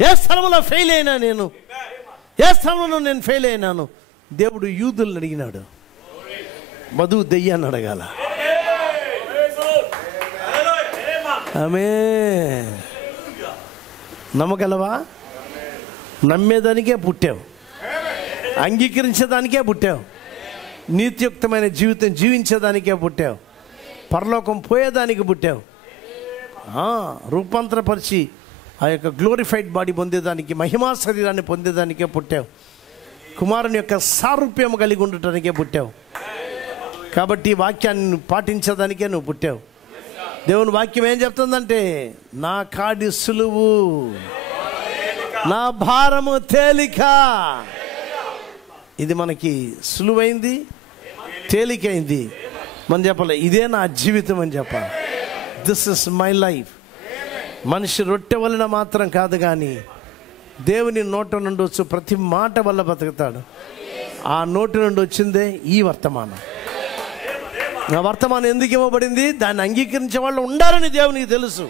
ఏ స్థలంలో ఫెయిల్ అయినా నేను, ఏ స్థలంలో నేను ఫెయిల్ అయినాను? దేవుడు యూదుల్ని అడిగినాడు, వధువు దెయ్యాన్ని అడగాల. ఆమేన్. నమ్మగలవా? నమ్మేదానికే పుట్టావు, అంగీకరించేదానికే పుట్టావు, నీతియుక్తమైన జీవితం జీవించేదానికే పుట్టావు, పరలోకం పోయేదానికి పుట్టావు, రూపాంతరపరిచి ఆ యొక్క గ్లోరిఫైడ్ బాడీ పొందేదానికి, మహిమా శరీరాన్ని పొందేదానికే పుట్టావు, కుమారుని యొక్క సారూప్యం కలిగి ఉండటానికే పుట్టావు. కాబట్టి వాక్యాన్ని పాటించేదానికే నువ్వు పుట్టావు. దేవుని వాక్యం ఏం చెప్తుందంటే, నా కాడి సులువు, నా భారము తేలిక. ఇది మనకి సులువైంది, తేలికైంది. మనం చెప్పాలి, ఇదే నా జీవితం అని చెప్పాలి. This is my life. మనిషి రొట్టె వలన మాత్రం కాదు, కానీ దేవుని నోట నుండి వచ్చు ప్రతి మాట వల్ల బతుకుతాడు. ఆ నోటి నుండి వచ్చిందే ఈ వర్తమానం. ఆ వర్తమానం ఎందుకు ఇవ్వబడింది? దాన్ని అంగీకరించే వాళ్ళు ఉండాలని దేవునికి తెలుసు.